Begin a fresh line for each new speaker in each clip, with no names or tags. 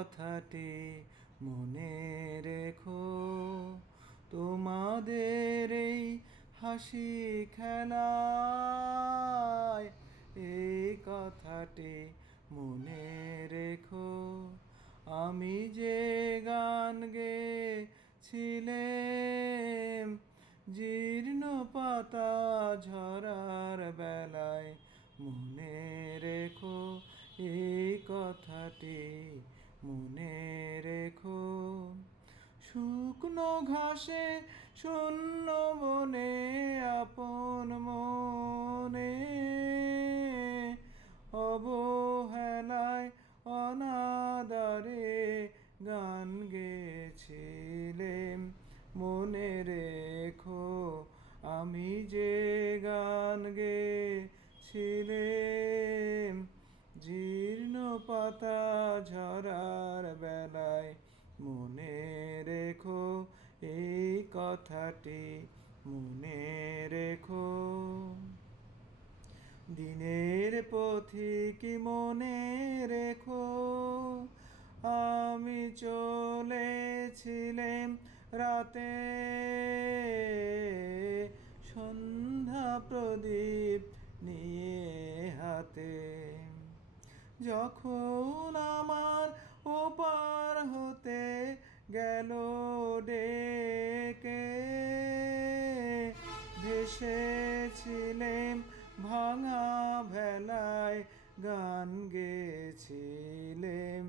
কথাটি মনে রেখো। তোমাদের এই হাসি খেলায় এই কথাটি মনে রেখো। আমি যে গান গেছিলেম জীর্ণ পাতা ঝরার বেলায় মনে রেখো। এই কথাটি মনে রেখো, শুকনো ঘাসে, শূন্য মনে, আপন মনে। অবহেলায় অনাদারে গান গেছিলেম মনে রেখো, আমি যে গান জীর্ণ পাতা ঝরার বেলায় মনে রেখো এই কথাটি, মনে রেখো। দিনের পথিক মনে রেখো? আমি চলেছিলেম রাতে। সন্ধ্যা প্রদীপ নিয়ে যখন আমার ওপার হতে গেল ডেকে, ভেসেছিলেম ভাঙা ভেলায়, গান গেছিলেম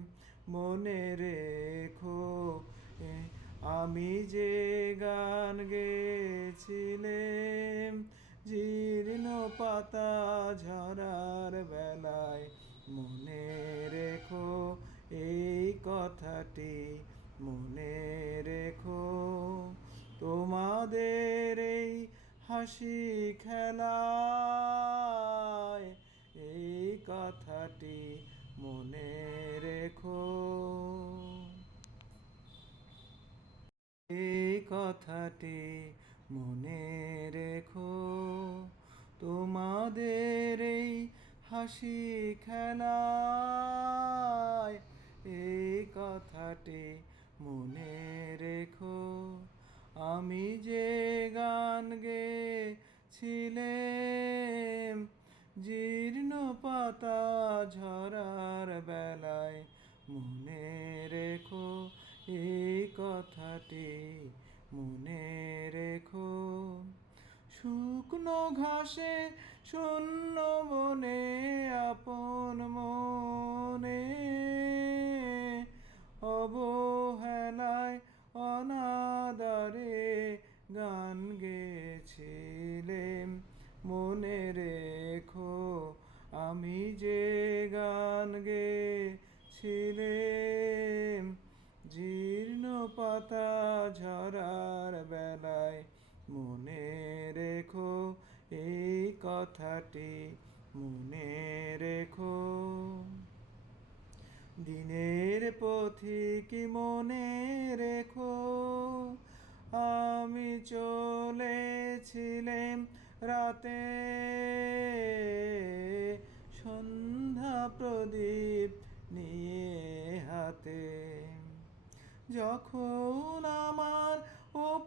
মনে রেখো আমি যে গান গেছিলেম জীর্ণ পাতা ঝরার বেলায় মনে রেখো এই কথাটি, মনে রেখো তোমাদের এই হাসি খেলায়। এই কথাটি মনে রেখো। এই কথাটি মনে রেখো। খেলায় এই কথাটি মনে রেখো। আমি যে গান গেছিলেম জীর্ণ পাতা ঝরার বেলায় মনে রেখো। এই কথাটি মনে শুকনো ঘাসে শূন্য মনে আপন মনে। অবহেলায় অনাদারে গান গেছিলেম মনে রেখো আমি যে গান গেছিলেম কথাটি মনে রেখো। দিনের পথিক মনে রেখো? আমি চলেছিলাম রাতে। সন্ধ্যা প্রদীপ নিয়ে হাতে। যখন আমার ও